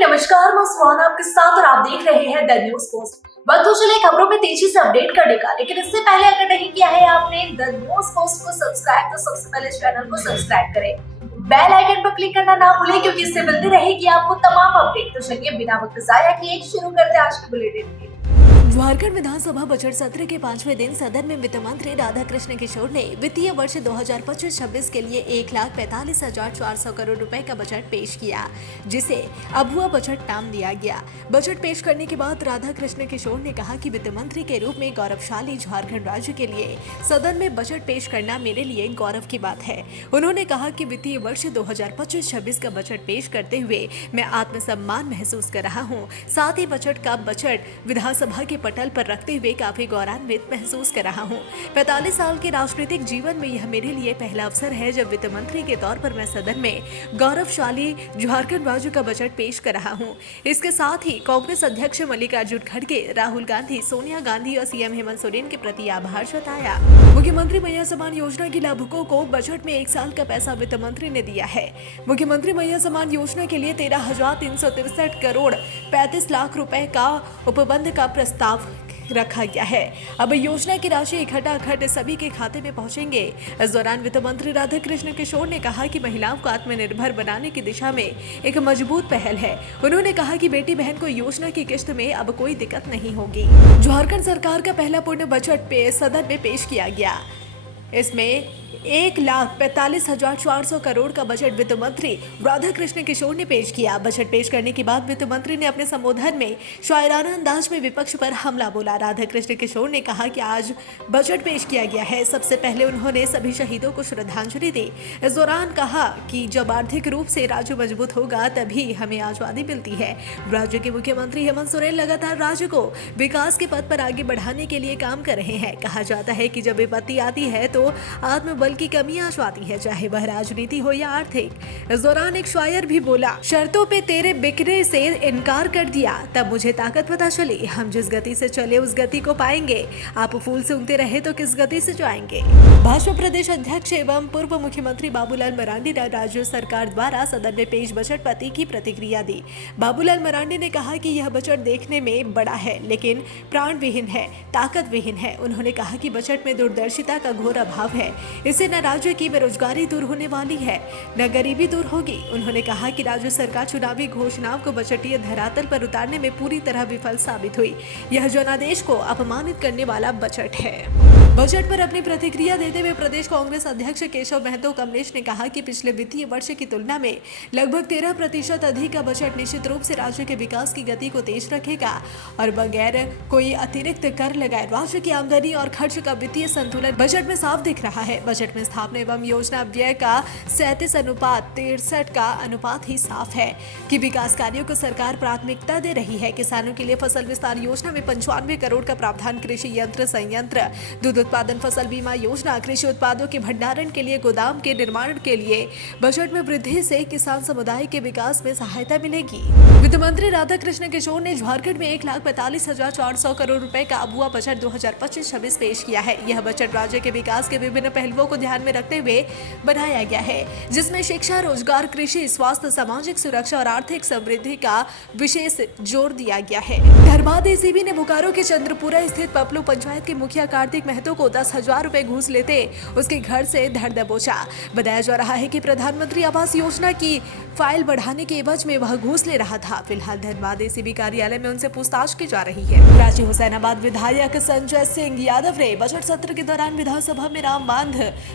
नमस्कार, मैं सुहाना आपके साथ और आप देख रहे हैं द न्यूज पोस्ट। वक्त तो चले खबरों में तेजी से अपडेट करने का, लेकिन इससे पहले अगर नहीं किया है आपने द न्यूज पोस्ट को सब्सक्राइब तो सबसे पहले चैनल को सब्सक्राइब करें, बेल आइकन पर क्लिक करना ना भूलें क्योंकि इससे मिलती रहेगी आपको तमाम अपडेट। तो चलिए बिना वक्त जाया किए शुरू करते हैं आज की बुलेटिन। झारखंड विधानसभा बजट सत्र के 5वें दिन सदन में वित्त मंत्री राधाकृष्ण किशोर ने वित्तीय वर्ष 2025-26 के लिए 1,45,400 करोड़ रुपए का बजट पेश किया, जिसे अभुआ बजट नाम दिया गया। बजट पेश करने के बाद राधाकृष्ण किशोर ने कहा कि वित्त मंत्री के रूप में गौरवशाली झारखंड राज्य के लिए सदन में बजट पेश करना मेरे लिए गौरव की बात है। उन्होंने कहा कि वित्तीय वर्ष 2025-26 का बजट पेश करते हुए मैं आत्मसम्मान महसूस कर रहा हूँ। साथ ही बजट विधानसभा के पटल पर रखते हुए काफी गौरवान्वित महसूस कर रहा हूँ। 45 साल के राजनीतिक जीवन में यह मेरे लिए पहला अवसर है जब वित्त मंत्री के तौर पर मैं सदन में गौरवशाली झारखंड राज्य का बजट पेश कर रहा हूँ। इसके साथ ही कांग्रेस अध्यक्ष मल्लिकार्जुन खड़गे, राहुल गांधी, सोनिया गांधी और सीएम हेमंत सोरेन के प्रति आभार जताया। मुख्यमंत्री मैया सम्मान योजना के लाभुकों को बजट में 1 साल का पैसा वित्त मंत्री ने दिया है। मुख्यमंत्री मैया सम्मान योजना के लिए 13,363 करोड़ 35 लाख रुपए का उपबंध का प्रस्ताव रखा गया है। अब योजना की राशि खटाखट सभी के खाते में पहुंचेंगे। इस दौरान वित्त मंत्री राधाकृष्ण किशोर ने कहा कि महिलाओं को आत्मनिर्भर बनाने की दिशा में एक मजबूत पहल है। उन्होंने कहा कि बेटी बहन को योजना की किस्त में अब कोई दिक्कत नहीं होगी। झारखंड सरकार का पहला पूर्ण बजट सदन में पेश किया गया। इसमें 1,45,400 करोड़ का बजट वित्त मंत्री राधाकृष्ण किशोर ने पेश किया। बजट पेश करने के बाद वित्त मंत्री ने अपने संबोधन में शायराना अंदाज में विपक्ष पर हमला बोला। राधाकृष्ण किशोर ने कहा कि आज बजट पेश किया गया है। सबसे पहले उन्होंने सभी शहीदों को श्रद्धांजलि दी। इस दौरान कहा कि जब आर्थिक रूप से राज्य मजबूत होगा तभी हमें आजादी मिलती है। राज्य के मुख्यमंत्री हेमंत सोरेन लगातार राज्य को विकास के पथ पर आगे बढ़ाने के लिए काम कर रहे हैं। कहा जाता है कि जब विपत्ति आती है तो आत्मबल की कमी आ जाती है, चाहे वह राजनीति हो या आर्थिक। इस दौरान एक शायर भी बोला, शर्तों पे तेरे बिखरे से इनकार कर दिया, तब मुझे ताकत पता चली। हम जिस गति से चले उस गति को पाएंगे। आप फूल से उगते रहे तो किस गति से जाएंगे। भाजपा प्रदेश अध्यक्ष एवं पूर्व मुख्यमंत्री बाबूलाल मरांडी ने राज्य सरकार द्वारा सदन में पेश बजट पति की प्रतिक्रिया दी। बाबूलाल मरांडी ने कहा कि यह बजट देखने में बड़ा है लेकिन प्राण विहीन है, ताकत विहीन है। उन्होंने कहा कि बजट में दूरदर्शिता का घोर अभाव है। इससे न राज्य की बेरोजगारी दूर होने वाली है न गरीबी दूर होगी। उन्होंने कहा कि राज्य सरकार चुनावी घोषणाओं को बजटीय धरातल पर उतारने में पूरी तरह विफल साबित हुई। यह जनादेश को अपमानित करने वाला बजट है। बजट पर अपनी प्रतिक्रिया देते हुए प्रदेश कांग्रेस अध्यक्ष केशव महतो कमलेश ने कहा कि पिछले वित्तीय वर्ष की तुलना में लगभग 13% अधिक का बजट निश्चित रूप से राज्य के विकास की गति को तेज रखेगा और बगैर कोई अतिरिक्त कर लगाए राज्य की आमदनी और खर्च का वित्तीय संतुलन बजट में साफ दिख रहा है। बजट में स्थापना एवं योजना व्यय का 37:63 का अनुपात ही साफ है कि विकास कार्यों को सरकार प्राथमिकता दे रही है। किसानों के लिए फसल विस्तार योजना में 95 करोड़ का प्रावधान, कृषि यंत्र संयंत्र, दूध उत्पादन, फसल बीमा योजना, कृषि उत्पादों के भंडारण के लिए गोदाम के निर्माण के लिए बजट में वृद्धि से किसान समुदाय के विकास में सहायता मिलेगी। वित्त मंत्री राधाकृष्ण किशोर ने झारखंड में 1,45,400 करोड़ रुपए का अबुआ बजट 2025-26 पेश किया है। यह बजट राज्य के विकास के विभिन्न पहलुओं को ध्यान में रखते हुए बनाया गया है, जिसमें शिक्षा, रोजगार, कृषि, स्वास्थ्य, सामाजिक सुरक्षा और आर्थिक समृद्धि का विशेष जोर दिया गया है। धर्माद एसीबी ने बोकारो के चंद्रपुरा स्थित पपलू पंचायत के मुखिया कार्तिक महतो को 10,000 रुपए घूस लेते उसके घर से धर दबोचा। बताया जा रहा है कि प्रधानमंत्री आवास योजना की फाइल बढ़ाने के एवज में वह घूस ले रहा था। फिलहाल धनबाद एसीबी कार्यालय में उनसे पूछताछ की जा रही है। रांची हुसैनाबाद विधायक संजय सिंह यादव ने बजट सत्र के दौरान विधानसभा में राम बांध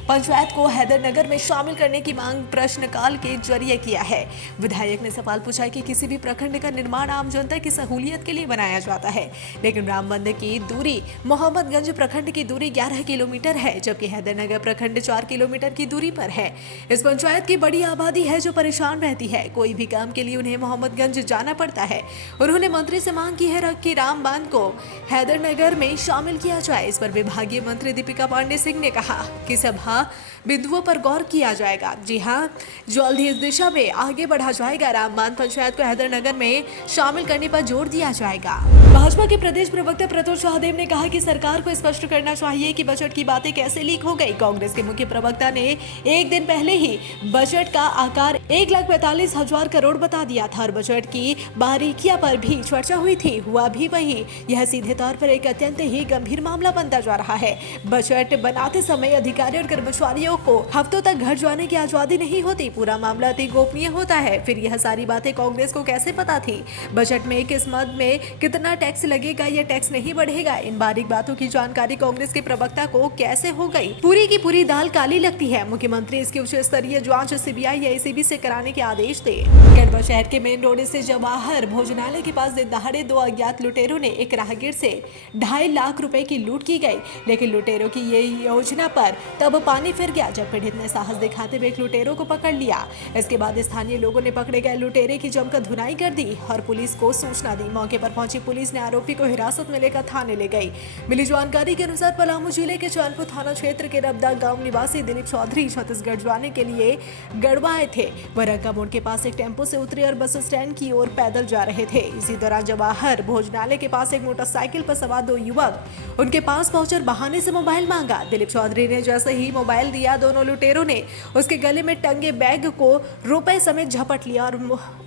पंचायत को हैदरनगर में शामिल करने की मांग प्रश्नकाल के जरिए किया है। विधायक ने सवाल पूछा कि किसी भी प्रखंड का निर्माण आम जनता की सहूलियत के लिए बनाया जाता है, लेकिन रामबंध की दूरी मोहम्मदगंज प्रखंड की दूरी 11 किलोमीटर है, जबकि हैदरनगर प्रखंड 4 किलोमीटर की दूरी पर है। इस पंचायत की बड़ी आबादी है जो परेशान रहती है। कोई भी काम के लिए उन्हें मोहम्मदगंज जाना पड़ता है। उन्होंने मंत्री से मांग की है कि राम बांध को हैदरनगर में शामिल किया जाए। इस पर विभागीय मंत्री दीपिका पांडे सिंह ने कहा कि सभा बिंदुओं पर गौर किया जाएगा। जी हाँ, जल्द ही इस दिशा में आगे बढ़ा जाएगा। रामबांध पंचायत को हैदरनगर में शामिल करने पर जोर दिया जाएगा। भाजपा के प्रदेश प्रवक्ता प्रतोष शाहदेव ने कहा कि सरकार को स्पष्ट करना चाहिए कि बजट की बातें कैसे लीक हो गई। कांग्रेस के मुख्य प्रवक्ता ने एक दिन पहले ही बजट का आकार 1,45,000 करोड़ बता दिया था और बजट की बारीकियां पर भी चर्चा हुई थी। हुआ भी वही। यह सीधे तौर पर एक अत्यंत ही गंभीर मामला बनता जा रहा है। बजट बनाते समय अधिकारी और कर्मचारियों को हफ्तों तक घर जाने की आजादी नहीं होती। पूरा मामला अति गोपनीय होता है। फिर यह सारी बातें कांग्रेस को कैसे पता थी? बजट में किस मद में कितना टैक्स लगेगा या टैक्स नहीं बढ़ेगा, इन बारीक बातों की जानकारी कांग्रेस के प्रवक्ता को कैसे हो गई? पूरी की पूरी दाल काली लगती है। मुख्यमंत्री इसकी उच्च स्तरीय जांच सीबीआई या एसीबी से कराने के आदेश दे। गढ़वा शहर के मेन रोड से जवाहर भोजनालय के पास दिन दहाड़े 2 अज्ञात लुटेरों ने एक राहगीर से 2.5 लाख रुपए की लूट की गई। लेकिन लुटेरों की ये योजना पर तब पानी फिर गया जब पीड़ित ने साहस दिखाते हुए एक लुटेरों को पकड़ लिया। इसके बाद स्थानीय लोगों ने पकड़े गए लुटेरे की जमकर धुनाई कर दी और पुलिस को सूचना दी। मौके पर पहुंची पुलिस ने आरोपी को हिरासत में लेकर थाने ले गई। मिली जानकारी के अनुसार पलामू जिले के चैनपुर थाना क्षेत्र के रबदा गांव निवासी दिलीप चौधरी छत्तीसगढ़ जाने के लिए गढ़वा आए थे। वह रंगा मोड़ के पास एक टेम्पो से उतरे और बस स्टैंड की ओर पैदल जा रहे थे। इसी दौरान जवाहर भोजनालय के पास एक मोटरसाइकिल पर सवार 2 युवक उनके पास पहुंचकर बहाने से मोबाइल मांगा। दिलीप चौधरी ने जैसे ही मोबाइल दिया, दोनों लुटेरों ने उसके गले में टंगे बैग को रुपए समेत झपट लिया और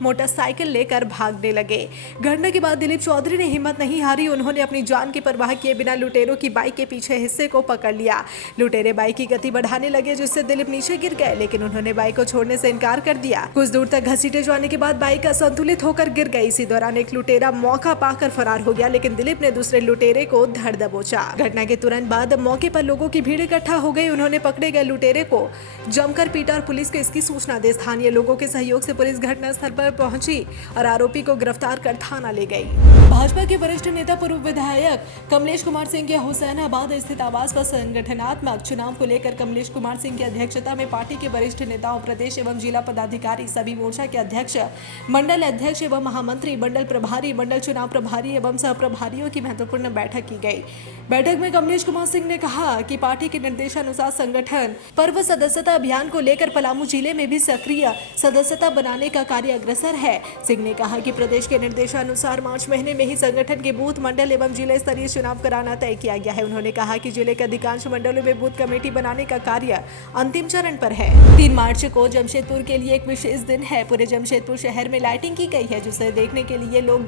मोटरसाइकिल लेकर भागने लगे। घटना के बाद दिलीप चौधरी ने हिम्मत नहीं हारी। उन्होंने अपनी जान की परवाह किए बिना लुटेरों की बाइक के पीछे हिस्से को पकड़ लिया। लुटेरे बाइक की गति बढ़ाने लगे जिससे दिलीप नीचे गिर गए, लेकिन उन्होंने बाइक को छोड़ने से इनकार कर दिया। कुछ दूर तक घसीटे जाने के बाद बाइक असंतुलित होकर गिर गई। इसी दौरान एक लुटेरा मौका पाकर फरार हो गया, लेकिन दिलीप ने दूसरे लुटेरे को धड़ दबोचा। घटना के तुरंत बाद मौके पर लोगों की भीड़ इकट्ठा हो गई। उन्होंने पकड़े गए लुटेरे को जमकर पीटा और पुलिस को इसकी सूचना दी। स्थानीय लोगों के सहयोग से पुलिस घटनास्थल पर पहुंची और आरोपी को गिरफ्तार कर थाना ले गई। भाजपा के वरिष्ठ नेता पूर्व विधायक कमलेश कुमार सिंह के हुसैनाबाद स्थित आवास पर संगठनात्मक चुनाव को लेकर कमलेश कुमार सिंह की अध्यक्षता में पार्टी के वरिष्ठ नेताओं, प्रदेश एवं जिला पदाधिकारी, सभी मोर्चा के अध्यक्ष, मंडल अध्यक्ष एवं महामंत्री, मंडल प्रभारी, मंडल चुनाव प्रभारी एवं सह प्रभारियों की महत्वपूर्ण बैठक की गई। बैठक में कमलेश कुमार सिंह ने कहा कि पार्टी के निर्देशानुसार संगठन पर्व सदस्यता अभियान को लेकर पलामू जिले में भी सक्रिय सदस्यता बनाने का कार्य अग्रसर है। सिंह ने कहा कि प्रदेश के निर्देशानुसार मार्च महीने में ही संगठन के बूथ, मंडल एवं जिला स्तरीय चुनाव कराना तय किया गया है। उन्होंने कहा कि जिले के अधिकांश मंडलों में बूथ कमेटी बनाने का कार्य अंतिम चरण पर है। 3 मार्च को जमशेदपुर के लिए एक विशेष दिन है। पूरे जमशेदपुर शहर में लाइटिंग की गई है जिसे देखने के लिए लोग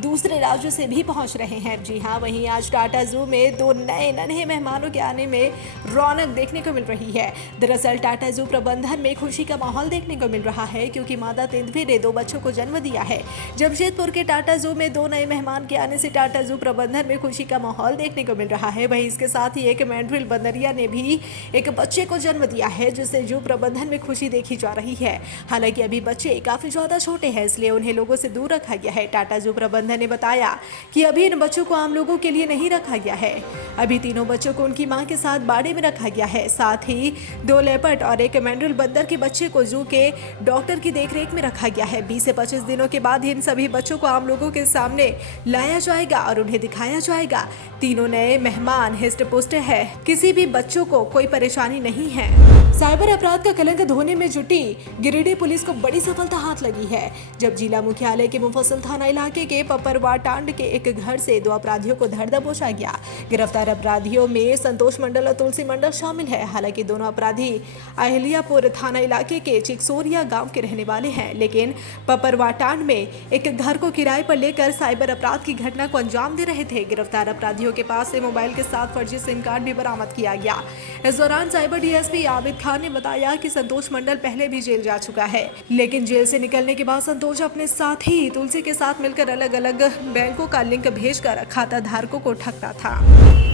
दूसरे राज्यों से भी पहुंच रहे हैं। जी हाँ, वहीं आज टाटा जू में 2 नए नन्हे मेहमानों के आने में रौनक देखने को मिल रही है। दरअसल टाटा जू प्रबंधन में खुशी का माहौल देखने को मिल रहा है क्योंकि मादा तेंदुए ने 2 बच्चों को जन्म दिया है। जमशेदपुर के टाटा जू में 2 नए मेहमान के आने से टाटा जू प्रबंधन में खुशी का माहौल देखने को मिल रहा है। वहीं इसके साथ ही एक मैंड्रिल बंदरिया ने भी एक बच्चे को जन्म दिया है जिससे जू प्रबंधन में खुशी देखी जा रही है। हालांकि अभी बच्चे काफी ज्यादा छोटे हैं, इसलिए उन्हें लोगों से दूर रखा गया है। टाटा जू प्रबंधन ने बताया कि अभी इन बच्चों को आम लोगों के लिए नहीं रखा गया है। अभी तीनों बच्चों को उनकी मां के साथ बाड़े में रखा गया है। साथ ही 2 लेपर्ड और एक मैंड्रिल बंदर के बच्चे को जू के डॉक्टर की देखरेख में रखा गया है। 20 से 25 दिनों के बाद इन सभी बच्चों को आम लोगों के सामने लाया जाएगा और उन्हें दिखाया जाएगा। तीनों नए मेहमान हिस्ट पुष्ट है, किसी भी बच्चों को कोई परेशानी नहीं है। साइबर अपराध का कलंक धोने में जुटी गिरिडीह पुलिस को बड़ी सफलता हाथ लगी है जब जिला मुख्यालय के मुफस्सिल थाना इलाके के पपरवाटांड के एक घर से 2 अपराधियों को धर दबोचा गया। गिरफ्तार अपराधियों में संतोष मंडल और तुलसी मंडल शामिल है। हालांकि दोनों अपराधी अहिल्यापुर थाना इलाके के चिकसोरिया गांव के रहने वाले हैं, लेकिन पपरवाटांड में एक घर को किराए पर लेकर साइबर अपराध की घटना को अंजाम दे रहे थे। गिरफ्तार अपराधियों के पास से मोबाइल के साथ फर्जी सिम कार्ड भी बरामद किया गया। इस दौरान साइबर डीएसपी आबिद खान ने बताया कि संतोष मंडल पहले भी जेल जा चुका है, लेकिन जेल से निकलने के बाद संतोष अपने साथ ही तुलसी के साथ मिलकर अलग अलग बैंकों का लिंक भेजकर खाता धारकों को ठगता था।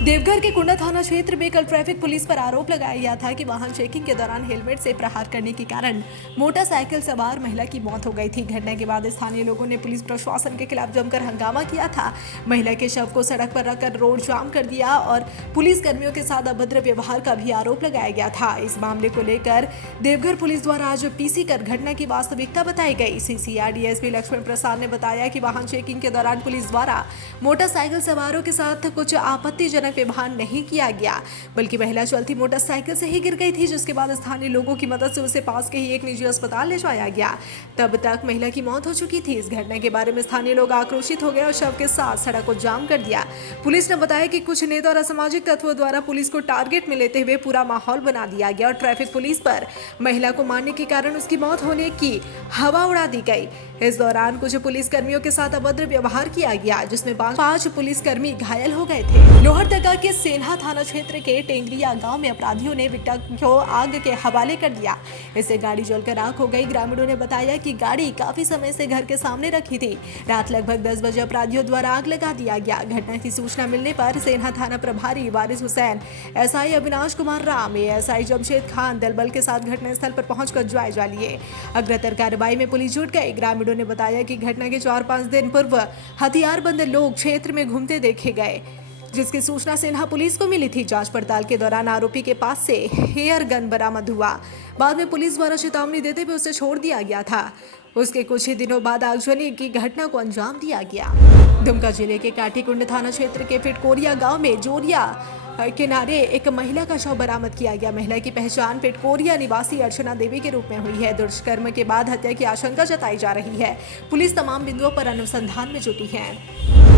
देवघर के कुंडा थाना क्षेत्र में कल ट्रैफिक पुलिस पर आरोप लगाया गया था कि वाहन चेकिंग के दौरान हेलमेट से प्रहार करने के कारण मोटरसाइकिल सवार महिला की मौत हो गई थी। घटना के बाद स्थानीय लोगों ने पुलिस प्रशासन के खिलाफ जमकर हंगामा किया था। महिला के शव को सड़क पर रखकर रोड जाम कर दिया और पुलिस कर्मियों के साथ अभद्र व्यवहार का भी आरोप लगाया गया था। इस मामले को लेकर देवघर पुलिस द्वारा आज पीसी कर घटना की वास्तविकता बताई गई। सीसीआर डीएसपी लक्ष्मण प्रसाद ने बताया कि वाहन चेकिंग के दौरान पुलिस द्वारा मोटरसाइकिल सवारों के साथ कुछ आपत्तिजनक व्यवहार नहीं किया गया, बल्कि महिला चलती मोटरसाइकिल से ही गिर गई थी, जिसके बाद स्थानीय लोगों की मदद से उसे पास के ही एक निजी अस्पताल ले जाया गया। तब तक महिला की मौत हो चुकी थी। इस घटना के बारे में स्थानीय लोग आक्रोशित हो गए और शव के साथ सड़क को जाम कर दिया। पुलिस ने बताया कि कुछ नेता और असामाजिक तत्वों द्वारा पुलिस को टारगेट में लेते हुए पूरा माहौल बना दिया गया और ट्रैफिक पुलिस पर महिला को मारने की कारण उसकी मौत होने की हवा उड़ा दी गई। इस दौरान कुछ पुलिस कर्मियों के साथ अभद्र व्यवहार किया गया, जिसमें 5 पुलिसकर्मी घायल हो गए थे। लोहरदगा के सेन्हा थाना क्षेत्र के टेंगरिया गांव में अपराधियों ने विक्टा को आग के हवाले कर दिया। इससे गाड़ी जलकर राख हो गई। ग्रामीणों ने बताया कि गाड़ी काफी समय से घर के सामने रखी थी। रात लगभग 10 बजे अपराधियों द्वारा आग लगा दिया गया। घटना की सूचना मिलने पर सेन्हा थाना प्रभारी वारिस हुसैन, एसआई अविनाश कुमार राम, एएसआई जमशेद खान दलबल के साथ घटनास्थल पर पहुंचकर जायजा लिए। अग्रतर कार्रवाई में पुलिस जुट गई। ग्रामीणों ने बताया कि घटना के 4-5 दिन पूर्व हथियारबंद लोग क्षेत्र में घूमते देखे गए, जिसकी सूचना सेन्हा पुलिस को मिली थी। जांच पड़ताल के दौरान आरोपी के पास से हेयर गन बरामद हुआ। बाद में पुलिस द्वारा चेतावनी देते हुए उसे छोड़ दिया गया था। उसके कुछ ही दिनों बाद आगजनी की घटना को अंजाम दिया गया। दुमका जिले के काठीकुंड थाना क्षेत्र के फिटकोरिया गांव में जोरिया किनारे एक महिला का शव बरामद किया गया। महिला की पहचान फिटकोरिया निवासी अर्चना देवी के रूप में हुई है। दुष्कर्म के बाद हत्या की आशंका जताई जा रही है। पुलिस तमाम बिंदुओं पर अनुसंधान में जुटी है।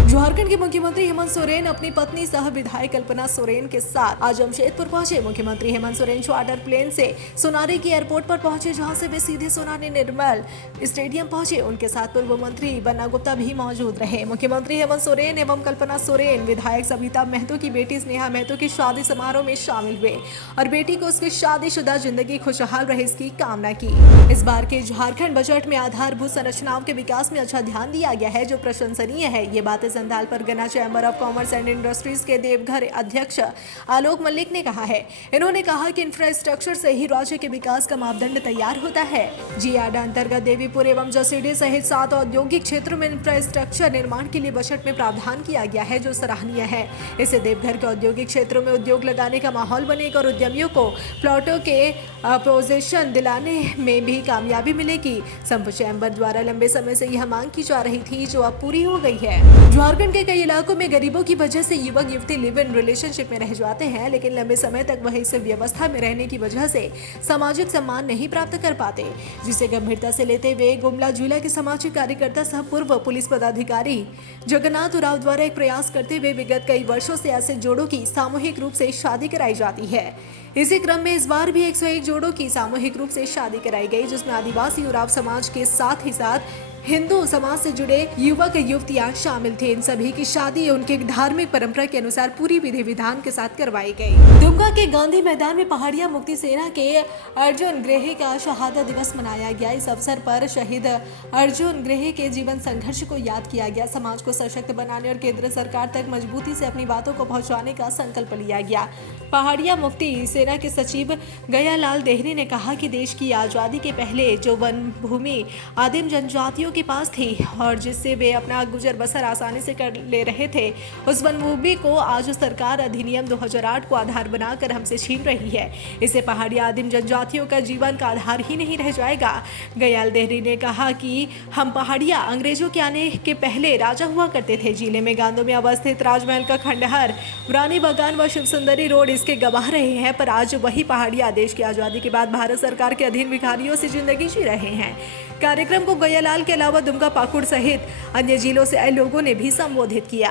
झारखंड के मुख्यमंत्री हेमंत सोरेन अपनी पत्नी सह विधायक कल्पना सोरेन के साथ आज जमशेदपुर पहुंचे। मुख्यमंत्री हेमंत सोरेन चार्टर प्लेन से सोनारी की एयरपोर्ट पर पहुंचे, जहां से वे सीधे सोनारी निर्मल स्टेडियम पहुंचे। उनके साथ पूर्व मंत्री बन्ना गुप्ता भी मौजूद रहे। मुख्यमंत्री हेमंत सोरेन एवं कल्पना सोरेन विधायक सविता महतो की बेटी स्नेहा महतो की शादी समारोह में शामिल हुए और बेटी को उसकी शादीशुदा जिंदगी खुशहाल रहे इसकी कामना की। इस बार के झारखंड बजट में आधारभूत संरचनाओं के विकास में अच्छा ध्यान दिया गया है, जो प्रशंसनीय है। ये बातें Santhal Pargana chamber of commerce and industries के देवघर अध्यक्ष आलोक मलिक ने कहा है। इन्होंने कहा कि इंफ्रास्ट्रक्चर से ही राज्य के विकास का मापदंड तैयार होता है। जीआरडा अंतर्गत देवीपुर एवं जसीडीह सहित 7 औद्योगिक क्षेत्रों में इंफ्रास्ट्रक्चर निर्माण के लिए बजट में प्रावधान किया गया है, जो सराहनीय है। इससे देवघर के औद्योगिक क्षेत्रों में उद्योग लगाने का माहौल बनेगा और उद्यमियों को प्लॉटों के पोजीशन दिलाने में भी कामयाबी मिलेगी। संघ चैम्बर द्वारा लंबे समय से यह मांग की जा रही थी, जो अब पूरी हो गई है। झारखंड के कई इलाकों में गरीबों की वजह से युवक युवती लिव इन रिलेशनशिप में रह जाते हैं, लेकिन लंबे समय तक वह इस व्यवस्था में रहने की वजह से सामाजिक सम्मान नहीं प्राप्त कर पाते, जिसे गंभीरता से लेते हुए गुमला जिला के सामाजिक कार्यकर्ता सह पूर्व पुलिस पदाधिकारी जगन्नाथ उराव द्वारा एक प्रयास करते हुए विगत कई वर्षों से ऐसे जोड़ों की सामूहिक रूप से शादी कराई जाती है। इसी क्रम में इस बार भी 101 जोड़ों की सामूहिक रूप से शादी कराई गई, जिसमें आदिवासी उराव समाज के साथ ही साथ हिंदू समाज से जुड़े युवक युवतियां शामिल थे। इन सभी की शादी उनके धार्मिक परंपरा के अनुसार पूरी विधि विधान के साथ करवाई गई। दुमका के गांधी मैदान में पहाड़िया मुक्ति सेना के अर्जुन ग्रेहे का शहादत दिवस मनाया गया। इस अवसर पर शहीद अर्जुन ग्रेहे के जीवन संघर्ष को याद किया गया। समाज को सशक्त बनाने और केंद्र सरकार तक मजबूती से अपनी बातों को पहुंचाने का संकल्प लिया गया। पहाड़िया मुक्ति सेना के सचिव गयालाल देहरी ने कहा कि देश की आजादी के पहले जो वन भूमि आदिम जनजातियों के पास थी और जिससे वे अपना गुजर बसर आसानी से कर ले रहे थे, उस वन भूमि को आज सरकार अधिनियम 2008 को आधार बनाकर हमसे छीन रही है। इससे पहाड़ी आदिम जनजातियों का जीवन का आधार ही नहीं रह जाएगा। गयाल देहरी ने कहा कि हम पहाड़िया अंग्रेजों के आने के पहले राजा हुआ करते थे। जिले में गांधो में अवस्थित राजमहल का खंडहर, रानी बागान व शिव सुंदरी रोड इसके गवाह रहे हैं, पर आज वही पहाड़िया देश की आजादी के बाद भारत सरकार के अधीन भिखारियों से जिंदगी जी रहे हैं। कार्यक्रम को गयालाल के अलावा दुमका, पाकुड़ सहित अन्य जिलों से आए लोगों ने भी संबोधित किया।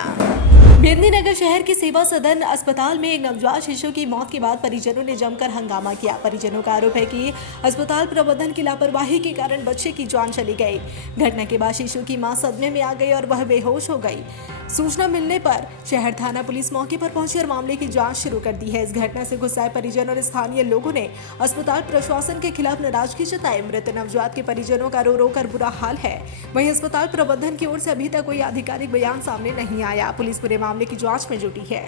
मेदिनीनगर शहर के सेवा सदन अस्पताल में एक नवजात शिशु की मौत के बाद परिजनों ने जमकर हंगामा किया। परिजनों का आरोप है कि अस्पताल प्रबंधन की लापरवाही के कारण बच्चे की जान चली गई। घटना के बाद शिशु की मां सदमे में आ गई और वह बेहोश हो गई। सूचना मिलने पर शहर थाना पुलिस मौके पर पहुंची और मामले की जांच शुरू कर दी है। इस घटना से गुस्साए परिजन और स्थानीय लोगों ने अस्पताल प्रशासन के खिलाफ नाराजगी जताई। मृत नवजात के परिजनों का रो रो कर बुरा हाल है। वहीं अस्पताल प्रबंधन की ओर से अभी तक कोई आधिकारिक बयान सामने नहीं आया। पुलिस पूरे मामले की जांच में जुटी है।